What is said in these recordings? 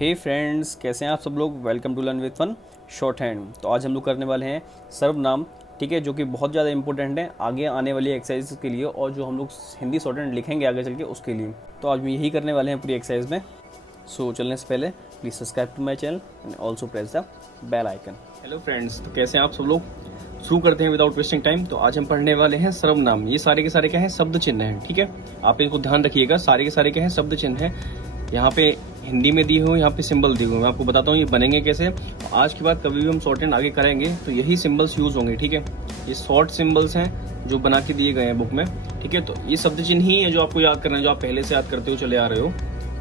हे friends, कैसे हैं आप सब लोग। Welcome to learn with fun shorthand. तो आज हम लोग करने वाले हैं सर्वनाम, ठीक है, जो कि बहुत ज़्यादा इंपॉर्टेंट है आगे आने वाली एक्सरसाइज के लिए और जो हम लोग हिंदी शॉर्ट हैंड लिखेंगे आगे चल के उसके लिए। तो आज हम यही करने वाले हैं पूरी एक्सरसाइज में। सो चलने से पहले please subscribe to my channel and also press the bell icon. Hello friends, तो कैसे हैं आप सब लोग। शुरू करते हैं विदाउट वेस्टिंग टाइम। तो आज हम पढ़ने वाले हैं सर्वनाम। ये सारे के सारे क्या है, शब्द चिन्ह हैं, ठीक है। आप इनको ध्यान रखिएगा, सारे के सारे क्या है, शब्द चिन्ह है। यहाँ पे हिंदी में दिए हुए, यहाँ पे सिंबल दिए हुए। मैं आपको बताता हूँ ये बनेंगे कैसे। आज के बाद कभी भी हम शॉर्ट हैंड आगे करेंगे तो यही सिंबल्स यूज होंगे, ठीक है। ये शॉर्ट सिंबल्स हैं जो बना के दिए गए हैं बुक में, ठीक है। तो ये शब्द चिन्ह ही है जो आपको याद करना है, जो आप पहले से याद करते हो चले आ रहे हो,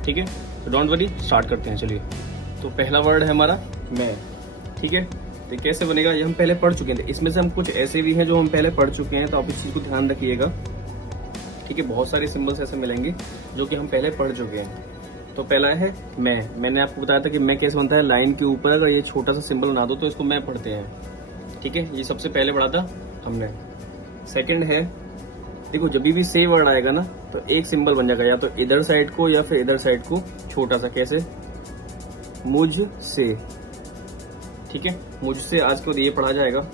ठीक है। तो डोंट वरी, स्टार्ट करते हैं। चलिए, तो पहला वर्ड है हमारा मैं, ठीक है। तो कैसे बनेगा ये हम पहले पढ़ चुके थे। इसमें से हम कुछ ऐसे भी हैं जो हम पहले पढ़ चुके हैं, तो आप इस चीज को ध्यान रखिएगा, ठीक है। बहुत सारे सिंबल्स ऐसे मिलेंगे जो कि हम पहले पढ़ चुके हैं। तो पहला है मैंने आपको बताया था कि मैं कैसे बनता है। लाइन के ऊपर अगर ये छोटा सा सिंबल बना दो तो इसको मैं पढ़ते हैं, ठीक है। ये सबसे पहले पढ़ा था हमने। सेकंड है, देखो जब भी से वर्ड आएगा ना तो एक सिंबल बन जाएगा, या तो इधर साइड को या फिर इधर साइड को छोटा सा। कैसे, मुझ से, ठीक है। मुझसे आज के बाद ये पढ़ा जाएगा,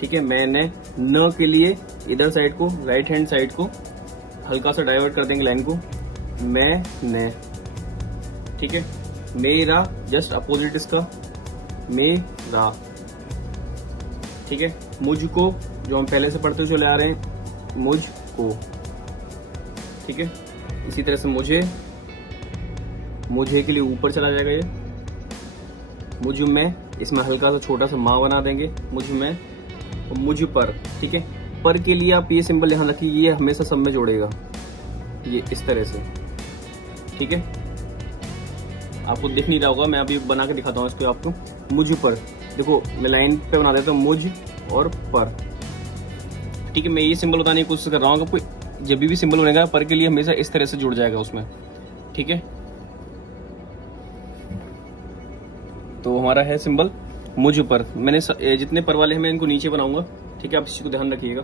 ठीक है। मैंने न के लिए इधर साइड को, राइट हैंड साइड को हल्का सा डाइवर्ट कर देंगे लाइन को। मैंने, ठीक है। मेरा जस्ट अपोजिट इसका, मेरा, ठीक है। मुझको जो हम पहले से पढ़ते हुए चले आ रहे हैं, मुझको, ठीक है। इसी तरह से मुझे के लिए ऊपर चला जाएगा ये। मुझ में, इसमें हल्का सा छोटा सा माँ बना देंगे, मुझ में। और मुझ पर, ठीक है। पर के लिए आप ये सिंबल ध्यान रखिए, ये हमेशा सब में जोड़ेगा, ये इस तरह से, ठीक है। आपको दिख नहीं रहा होगा, मैं अभी बना के दिखाता हूँ इसको आपको। मुझ पर, देखो मैं लाइन पे बना देता हूँ, मुझ और पर, ठीक है। मैं ये सिंबल बताने की कोशिश कर रहा हूँ। आपको जब भी सिंबल बनेगा पर के लिए हमेशा इस तरह से जुड़ जाएगा उसमें, ठीक है। तो हमारा है सिंबल मुझ पर। मैंने जितने पर वाले हैं मैं इनको नीचे बनाऊंगा, ठीक है। आप इस चीज को ध्यान रखिएगा।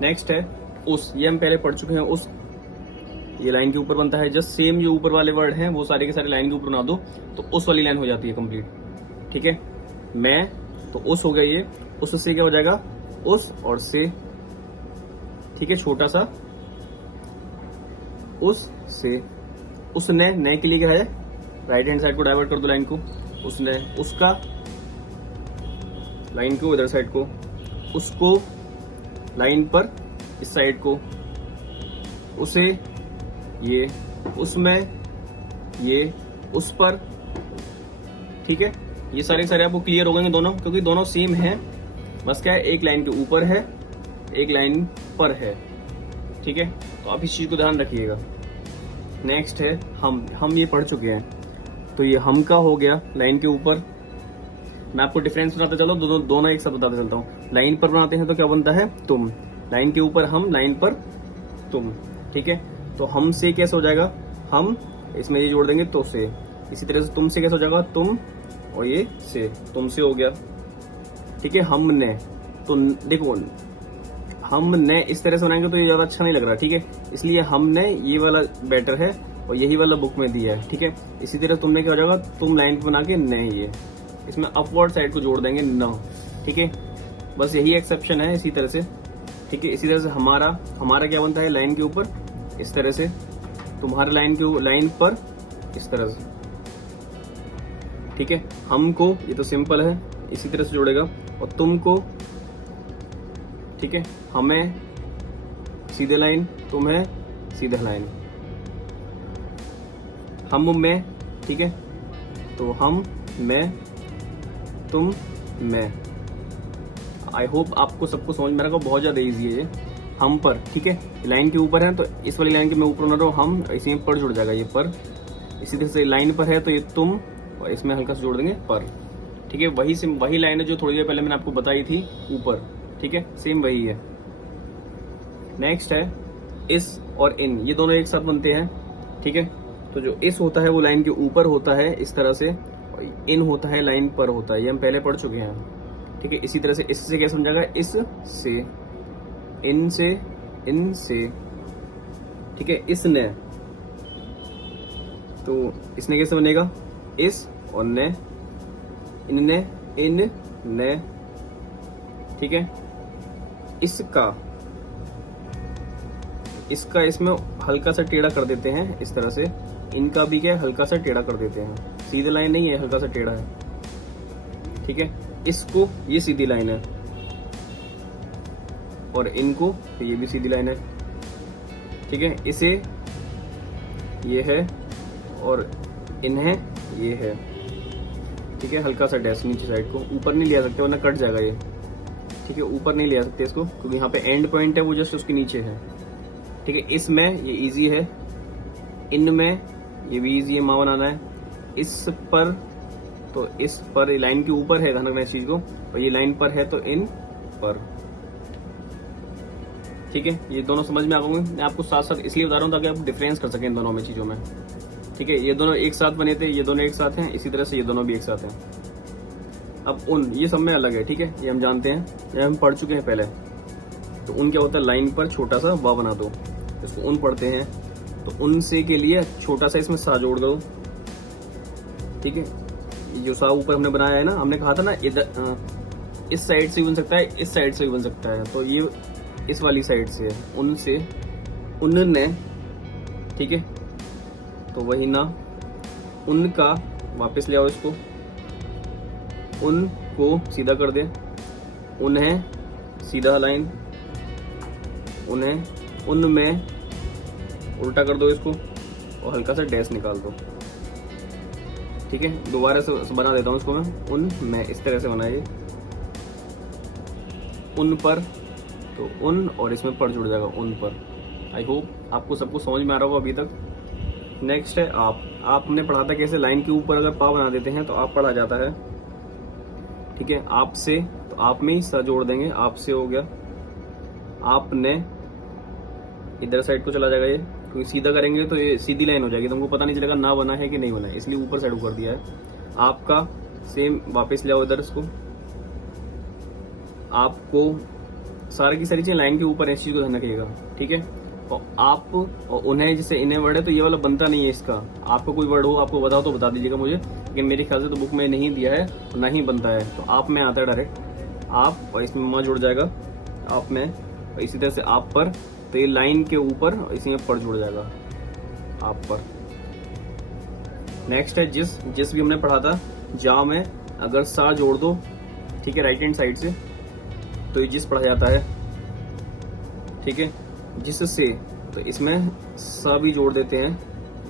नेक्स्ट है उस, ये हम पहले पढ़ चुके हैं। उस, ये लाइन के ऊपर बनता है। जस्ट सेम जो ऊपर वाले वर्ड हैं वो सारे के सारे लाइन के ऊपर बना दो तो उस वाली लाइन हो जाती है कंप्लीट, ठीक है। मैं, तो उस हो गया ये। उस से क्या हो जाएगा, उस और से, ठीक है, छोटा सा उस से। उसने, नए के लिए क्या है, राइट हैंड साइड को डाइवर्ट कर दो लाइन को। उसने, उसका, लाइन को इधर साइड को। उसको, लाइन पर इस साइड को। उसे, ये, उसमें, ये, उस पर, ठीक है। ये सारे सारे आपको क्लियर हो गए दोनों, क्योंकि दोनों सेम हैं। बस क्या है, एक लाइन के ऊपर है, एक लाइन पर है, ठीक है। तो आप इस चीज को ध्यान रखिएगा। नेक्स्ट है हम ये पढ़ चुके हैं। तो ये हम का हो गया लाइन के ऊपर। मैं आपको डिफरेंस बनाते चलो, दोनों एक साथ बताते चलता हूँ। लाइन पर बनाते हैं तो क्या बनता है, तुम। लाइन के ऊपर हम, लाइन पर तुम, ठीक है। तो हम से कैसे हो जाएगा, हम, इसमें ये जोड़ देंगे तो से। इसी तरह से तुम से कैसे हो जाएगा, तुम और ये से, तुम से हो गया, ठीक है। हमने, तो देखो हमने इस तरह से बनाएंगे तो ये ज्यादा अच्छा नहीं लग रहा, ठीक है। इसलिए हमने ये वाला बेटर है और यही वाला बुक में दिया है, ठीक है। इसी तरह तुमने क्या हो जाएगा, तुम लाइन पे बना के न, ये इसमें अपवर्ड साइड को जोड़ देंगे न, ठीक है। बस यही एक्सेप्शन है इसी तरह से, ठीक है। इसी तरह से हमारा क्या बनता है, लाइन के ऊपर इस तरह से। तुम्हारे लाइन पर इस तरह से, ठीक है। हमको, ये तो सिंपल है, इसी तरह से जोड़ेगा। और तुमको, ठीक है। हमें सीधे लाइन, तुम्हें सीधा लाइन। हम में, ठीक है। तो हम, मैं, तुम, मैं। आई होप आपको सबको समझ में आ रहा होगा, बहुत ज्यादा इजी है ये। हम पर, ठीक है, लाइन के ऊपर है तो इस वाली लाइन के मैं ऊपर बना रहा हूँ हम, इसी में पर जुड़ जाएगा ये पर। इसी तरह से लाइन पर है तो ये तुम, और इसमें हल्का से जोड़ देंगे पर, ठीक है। वही लाइन है जो थोड़ी देर पहले मैंने आपको बताई थी ऊपर, ठीक है, सेम वही है। नेक्स्ट है इस और इन, ये दोनों एक साथ बनते हैं, ठीक है। तो जो इस होता है वो लाइन के ऊपर होता है इस तरह से, और इन होता है लाइन पर होता है, ये हम पहले पढ़ चुके हैं, ठीक है। इसी तरह से इससे क्या समझाएगा, इस से, इनसे, इनसे, ठीक है। इसने, तो इसने कैसे बनेगा, इस और ने, इनने, इन ने, ठीक है। इसका इसमें हल्का सा टेढ़ा कर देते हैं इस तरह से, इनका भी क्या है हल्का सा टेढ़ा कर देते हैं, सीधी लाइन नहीं है, हल्का सा टेढ़ा है, ठीक है। इसको ये सीधी लाइन है और इनको ये भी सीधी लाइन है, ठीक है। इसे ये है और इन्हें ये है, ठीक है। हल्का सा डैश नीचे साइड को, ऊपर नहीं ले सकते वरना कट जाएगा ये, ठीक है। ऊपर नहीं ले सकते इसको क्योंकि यहाँ पे एंड पॉइंट है वो जस्ट उसके नीचे है, ठीक है। इसमें ये इजी है, इनमें ये भी इजी है माँ बनाना है। इस पर तो इस पर लाइन के ऊपर है ध्यान रखना इस चीज को, और ये लाइन पर है तो इन पर, ठीक है। ये दोनों समझ में आ गए। मैं आपको साथ साथ इसलिए बता रहा हूँ ताकि आप डिफरेंस कर सकें इन दोनों में चीजों में, ठीक है। ये दोनों एक साथ बने थे, ये दोनों एक साथ हैं, इसी तरह से ये दोनों भी एक साथ हैं। अब उन ये सब में अलग है, ठीक है, ये हम जानते हैं, ये हम पढ़ चुके हैं पहले। तो उन क्या होता है, लाइन पर छोटा सा वा बना दो, इसको उन पढ़ते हैं। तो उनसे के लिए छोटा सा इसमें सा जोड़ दो, ठीक है। ये जो सा ऊपर हमने बनाया है ना, हमने कहा था ना इधर इस साइड से भी बन सकता है, इस साइड से भी बन सकता है, तो ये इस वाली साइड से है, उनसे, उनने, ठीक है। तो वही ना, उनका वापस ले आओ इसको, उनको सीधा कर दे, उन्हें सीधा लाइन, उन्हें, उनमें उल्टा कर दो इसको और हल्का सा डैश निकाल दो, ठीक है। दोबारा से बना देता हूँ इसको मैं, उनमें इस तरह से बनाइए, उन पर तो उन और इसमें पर जुड़ जाएगा उन पर। आई होप आपको सबको समझ में आ रहा होगा अभी तक। नेक्स्ट है आप हमने पढ़ा था कैसे लाइन के ऊपर अगर पा बना देते हैं तो आप पढ़ा जाता है, ठीक है। आपसे तो आप में ही सा जोड़ देंगे, आपसे हो गया, आपने इधर साइड को चला जाएगा ये, क्योंकि सीधा करेंगे तो ये सीधी लाइन हो जाएगी, तुमको पता नहीं चलेगा ना बना है कि नहीं बना है, इसलिए ऊपर साइड कर दिया है। आपका सेम वापस ले आओ इधर इसको, आपको सारी की सारी चीजें लाइन के ऊपर इस चीज को ध्यान रखिएगा, ठीक है। और आप और उन्हें जैसे इन्हें वर्ड है तो ये वाला बनता नहीं है इसका, आपको कोई वर्ड हो आपको बताओ तो बता दीजिएगा मुझे, लेकिन मेरे ख्याल से तो बुक में नहीं दिया है और ना ही बनता है। तो आप में आता है डायरेक्ट आप, और इसमें माँ जुड़ जाएगा आप में, और इसी तरह से आप पर, तो ये लाइन के ऊपर और इसी में पर जुड़ जाएगा आप पर। नेक्स्ट है जिस भी हमने पढ़ा था, जा में अगर सा जोड़ दो, ठीक है, राइट हैंड साइड से, तो ये जिस पढ़ा जाता है, ठीक है। जिससे तो इसमें सा भी जोड़ देते हैं,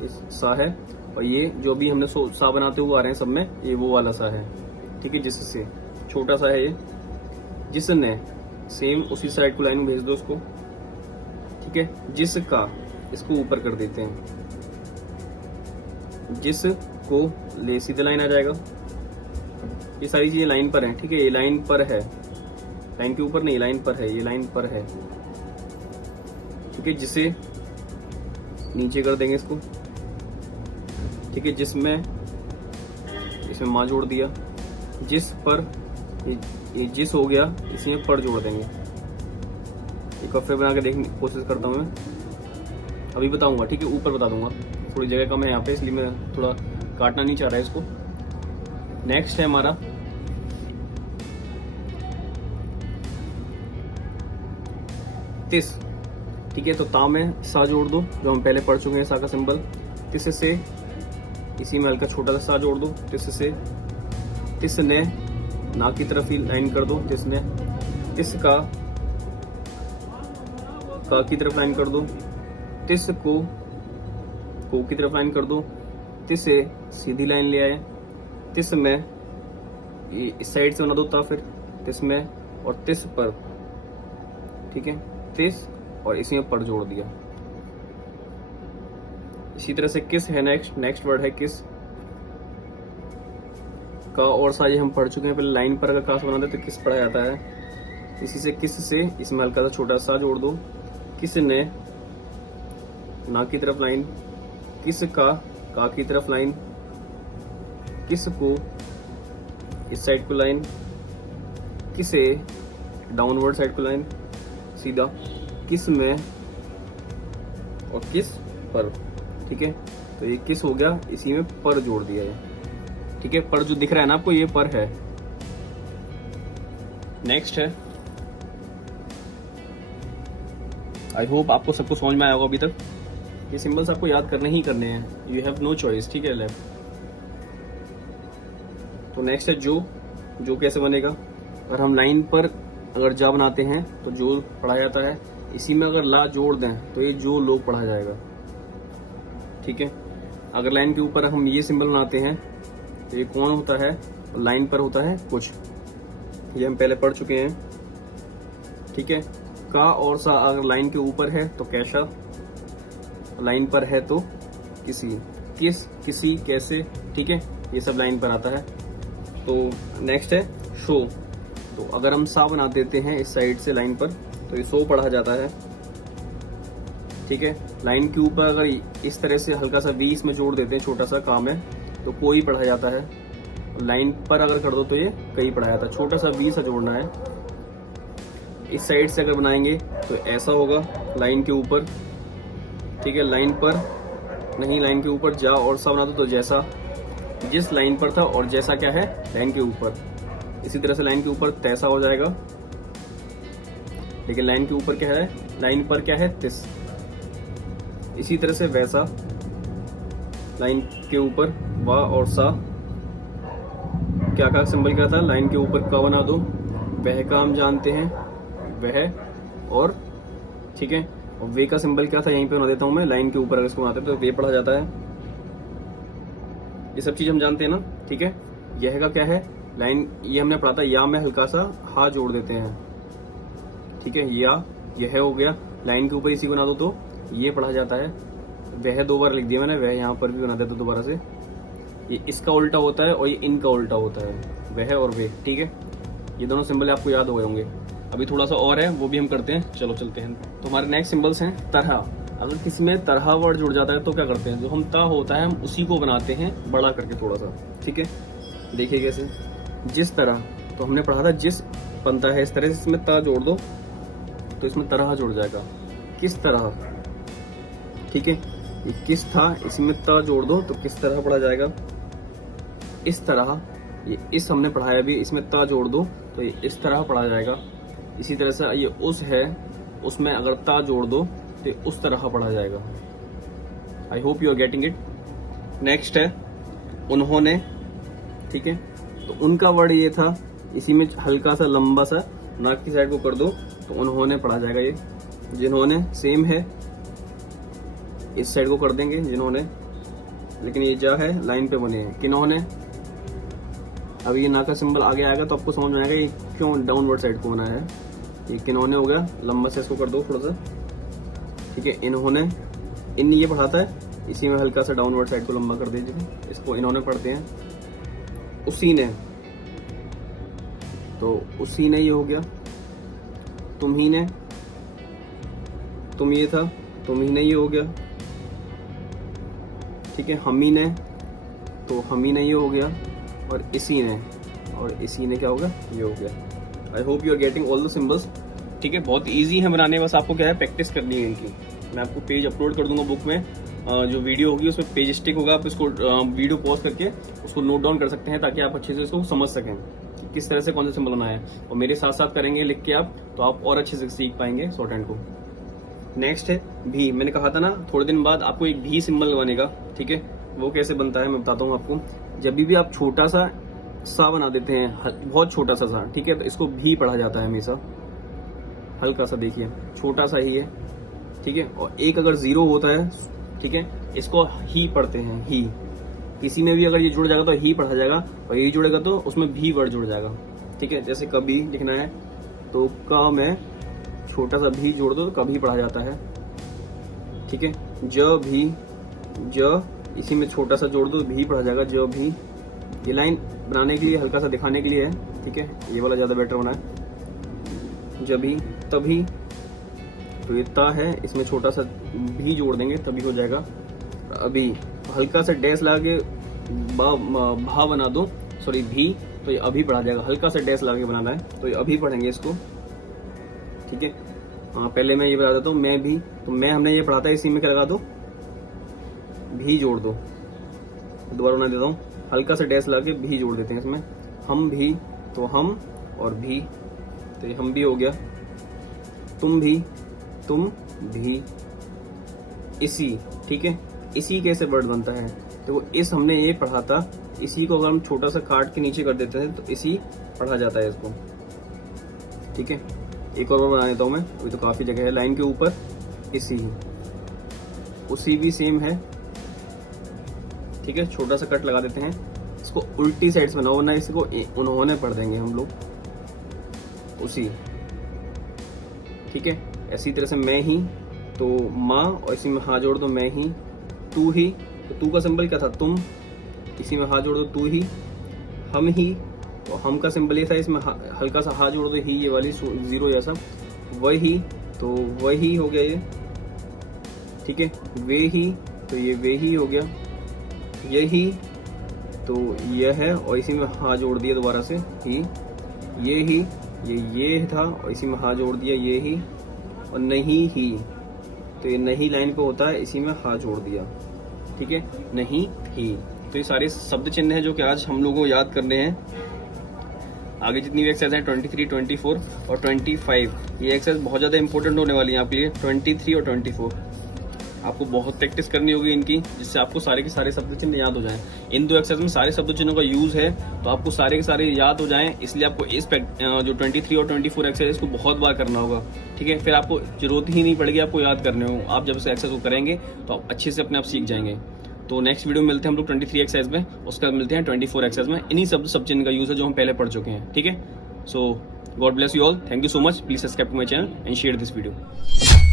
इस सा है, और ये जो भी हमने सा बनाते हुए आ रहे हैं सब में, ये वो वाला सा है, ठीक है। जिससे छोटा सा है ये, जिसने सेम उसी साइड को लाइन में भेज दो उसको, ठीक है। जिसका इसको ऊपर कर देते हैं, जिसको ले सीधे लाइन आ जाएगा। ये सारी चीजें लाइन पर हैं, ठीक है, ये लाइन पर है, लाइन के ऊपर नहीं, लाइन पर है, ये लाइन पर है, ठीक है। जिसे नीचे कर देंगे इसको, ठीक है। इसमें माँ जोड़ दिया, जिस पर ये जिस हो गया, इसमें पर जोड़ देंगे। एक बार फिर बना के देखने की कोशिश करता हूँ मैं, अभी बताऊंगा, ठीक है, ऊपर बता दूंगा, थोड़ी जगह कम है यहाँ पे इसलिए मैं थोड़ा काटना नहीं चाह रहा है इसको। नेक्स्ट है हमारा तिस, ठीक है। तो ता में सा जोड़ दो, जो हम पहले पढ़ चुके हैं सा का सिंबल। तिस से इसी में हल्का छोटा सा सा जोड़ दो, तिस से, तिस ने ना की तरफ ही लाइन कर दो, तिस ने, तिस का की तरफ लाइन कर दो, तिस को की तरफ लाइन कर दो, तिस से सीधी लाइन ले आए, तिस में इस साइड से बना दो ता, फिर तिस में और तिस पर, ठीक है, तिस और इसी में पर जोड़ दिया। इसी तरह से किस है नेक्स्ट वर्ड है किस का, और सा ये हम पढ़ चुके हैं पहले, लाइन पर अगर कास बनाते तो किस पढ़ा जाता है। इसी से किस से इसमें हल्का सा छोटा सा जोड़ दो, किस ने ना की तरफ लाइन, किस का की तरफ लाइन, किस को इस साइड को लाइन, किसे डाउनवर्ड साइड को लाइन सीधा, किस में और किस पर, ठीक है। तो ये किस हो गया, इसी में पर जोड़ दिया है, ठीक है। पर जो दिख रहा है ना आपको, ये पर है। नेक्स्ट है, आई होप आपको सबको समझ में आया होगा अभी तक। ये सिंबल्स आपको याद करने ही करने हैं, यू हैव नो चॉइस, ठीक है। लेफ्ट। तो नेक्स्ट है जो कैसे बनेगा, अगर हम लाइन पर अगर जा बनाते हैं तो जो पढ़ा जाता है, इसी में अगर ला जोड़ दें तो ये जो लो पढ़ा जाएगा, ठीक है। अगर लाइन के ऊपर हम ये सिंबल बनाते हैं तो ये कौन होता है, लाइन पर होता है कुछ, ये हम पहले पढ़ चुके हैं, ठीक है। का और सा अगर लाइन के ऊपर है तो कैसा, लाइन पर है तो किसी, किस, किसी, कैसे, ठीक है, ये सब लाइन पर आता है। तो नेक्स्ट है शो। तो अगर हम सा बना देते हैं इस साइड से लाइन पर तो ये सो पढ़ा जाता है, ठीक है। लाइन के ऊपर अगर इस तरह से हल्का सा वी इसमें जोड़ देते हैं, छोटा सा काम है, तो कोई पढ़ा जाता है। लाइन पर अगर कर दो तो ये कई पढ़ा जाता है, छोटा सा वी सा जोड़ना है। इस साइड से अगर बनाएंगे तो ऐसा होगा लाइन के ऊपर, ठीक है। लाइन पर नहीं, लाइन के ऊपर जा और सा बना दो तो जैसा, जिस लाइन पर था, और जैसा क्या है, लाइन के ऊपर। इसी तरह से लाइन के ऊपर तैसा हो जाएगा, लेकिन लाइन के ऊपर क्या है, लाइन पर क्या है, तिस। इसी तरह से वैसा, लाइन के ऊपर वा और सा, क्या क्या सिंबल क्या था, लाइन के ऊपर का बना दो, वह का हम जानते हैं, वह, और, ठीक है। और वे का सिंबल क्या था, यहीं पे बना देता हूं मैं, लाइन के ऊपर अगर इसको बनाते हैं तो वे पढ़ा जाता है। ये सब चीज हम जानते हैं ना, ठीक है। यह का क्या है, लाइन, ये हमने पढ़ा था, या में हल्का सा हा जोड़ देते हैं, ठीक है। या यह हो गया, लाइन के ऊपर इसी को बना दो तो ये पढ़ा जाता है। वह दो बार लिख दिया मैंने, वह यहाँ पर भी बना देता दोबारा से। ये इसका उल्टा होता है और ये इनका उल्टा होता है, वह और वे, ठीक है। ये दोनों सिंबल आपको याद हो गए होंगे। अभी थोड़ा सा और है, वो भी हम करते हैं, चलो चलते हैं। तो हमारे नेक्स्ट सिंबल्स हैं तरह। अगर किसी में तरह वर्ड जुड़ जाता है तो क्या करते हैं, जो हम ता होता है हम उसी को बनाते हैं बड़ा करके थोड़ा सा, ठीक है। देखिए कैसे, जिस तरह, तो हमने पढ़ा था जिस बनता है इस तरह से, इसमें ता जोड़ दो तो इसमें तरह जुड़ जाएगा। किस तरह, ठीक है। ये किस था, इसमें ता जोड़ दो तो किस तरह पढ़ा जाएगा। इस तरह, ये इस हमने पढ़ाया भी, इसमें ता जोड़ दो तो ये इस तरह पढ़ा जाएगा। इसी तरह से ये उस है, उसमें अगर ता जोड़ दो तो उस तरह पढ़ा जाएगा। I hope you are getting it. Next है उन्होंने, ठीक है। तो उनका वर्ड ये था, इसी में हल्का सा लंबा सा नाक की साइड को कर दो तो उन्होंने पढ़ा जाएगा। ये जिन्होंने सेम है, इस साइड को कर देंगे जिन्होंने, लेकिन ये जा है लाइन पे बने हैं किन्होंने। अब ये ना का सिंबल आगे आएगा तो आपको समझ में आएगा ये क्यों डाउनवर्ड साइड को बनाया है। ये किन्होंने हो गया, लंबा से इसको कर दो थोड़ा सा, ठीक है। इन्होंने, इन ये पढ़ाता है, इसी में हल्का सा डाउनवर्ड साइड को लंबा कर दीजिए, इसको इन्होंने पढ़ते हैं। उसी ने, तो उसी ने ये हो गया। तुम ही ने, तुम ये था, तुम ही ने ये हो गया, ठीक है। हम ही ने, तो हम ही ने ये हो गया। और इसी ने, और इसी ने क्या होगा, ये हो गया। I hope you are getting all the symbols, ठीक है। बहुत इजी है बनाने, बस आपको क्या है, प्रैक्टिस करनी है इनकी। मैं आपको पेज अपलोड कर दूंगा बुक में, जो वीडियो होगी उसमें पेज स्टिक होगा, आप इसको वीडियो पॉज करके उसको नोट डाउन कर सकते हैं ताकि आप अच्छे से इसको समझ सकें कि किस तरह से कौन सा सिंबल बनाना है। और मेरे साथ साथ करेंगे लिख के आप, तो आप और अच्छे से सीख पाएंगे शॉर्ट हैंड को। नेक्स्ट है भी। मैंने कहा था ना थोड़े दिन बाद आपको एक भी सिंबल बनेगा, ठीक है। वो कैसे बनता है मैं बताता हूँ आपको। जब भी आप छोटा सा बना देते हैं, बहुत छोटा सा, ठीक है, तो इसको भी पढ़ा जाता है हमेशा। हल्का सा देखिए, छोटा सा ही है, ठीक है। और एक अगर जीरो होता है, ठीक है, इसको ही पढ़ते हैं, ही। किसी में भी अगर ये जुड़ जाएगा तो ही पढ़ा जाएगा, और ये जुड़ेगा तो उसमें भी वर्ड जुड़ जाएगा, ठीक है। जैसे कभी लिखना है तो क में छोटा सा भी जोड़ दो तो कभी पढ़ा जाता है, ठीक है। ज भी, ज इसी में छोटा सा जोड़ दो भी पढ़ा जाएगा, ज भी। ये लाइन बनाने के लिए, हल्का सा दिखाने के लिए है, ठीक है। ये वाला ज्यादा बेटर बना है। जभी, तभी, तो ये ता है, इसमें छोटा सा भी जोड़ देंगे तभी हो जाएगा। अभी हल्का सा डैश लगा के भा बना दो, सॉरी भी, तो ये अभी पढ़ा जाएगा। हल्का सा डैश लगा के बनाना है तो ये अभी पढ़ेंगे इसको, ठीक है। पहले मैं ये बता देता हूँ, मैं भी, तो मैं हमने ये पढ़ा था, इसी में क्या लगा दो, भी जोड़ दो। दोबारा बना देता हूँ, हल्का सा डैश लगा के भी जोड़ देते हैं इसमें। हम भी, तो हम और भी, तो ये हम भी हो गया। तुम भी, तुम भी, इसी, ठीक है। इसी कैसे वर्ड बनता है, तो इस हमने ये पढ़ा था, इसी को अगर हम छोटा सा काट के नीचे कर देते हैं तो इसी पढ़ा जाता है इसको, ठीक है। एक और बना देता हूँ मैं, अभी तो काफी जगह है। लाइन के ऊपर इसी, उसी भी सेम है, ठीक है। छोटा सा कट लगा देते हैं, इसको उल्टी साइड से बनाओ, वरना इसको उन्होंने पढ़ देंगे हम लोग, उसी, ठीक है। ऐसी तरह से मैं ही, तो माँ, और इसी में हाँ जोड़ दो मैं ही। तू ही, तो तू का सिंबल क्या था, तुम, इसी में हाँ जोड़ दो तू ही। हम ही, तो हम का सिंबल ये था, इसमें हल्का सा हाँ जोड़ दो ही, ये वाली जीरो जैसा। वही, तो वही हो गया ये, ठीक है। वे ही, तो ये वे ही हो गया। यही, तो यह है, और इसी में हाँ जोड़ दिया दोबारा से ही। ये ही, ये था, और इसी में हाँ जोड़ दिया ये ही। और नहीं ही, तो ये नहीं लाइन पे होता है, इसी में हाँ जोड़ दिया, ठीक है। नहीं ही, तो ये सारे शब्द चिन्ह हैं जो कि आज हम लोगों को याद करने हैं। आगे जितनी भी एक्सरसाइज है 23, 24 और 25, ये एक्सरसाइज बहुत ज़्यादा इंपॉर्टेंट होने वाली है आपके लिए। 23 और 24 आपको बहुत प्रैक्टिस करनी होगी इनकी, जिससे आपको सारे के सारे शब्द चिन्ह याद हो जाएं। इन दो एक्सरसाइज में सारे शब्द चिन्हों का यूज है, तो आपको सारे के सारे याद हो जाएं। इसलिए आपको इस जो 23 और 24 एक्सरसाइज को बहुत बार करना होगा, ठीक है। फिर आपको जरूरत ही नहीं पड़ेगी आपको याद करने हो। आप जब इस एक्सरसाइज को करेंगे तो आप अच्छे से अपने आप सीख जाएंगे। तो नेक्स्ट वीडियो में मिलते हैं हम लोग 23 एक्सरसाइज में, उसके बाद मिलते हैं 24 एक्सरसाइज में। इन्हीं सब चिन्ह का यूज है जो हम पहले पढ़ चुके हैं, ठीक है। So god bless you all, thank you so much. Please subscribe to my channel and share this video.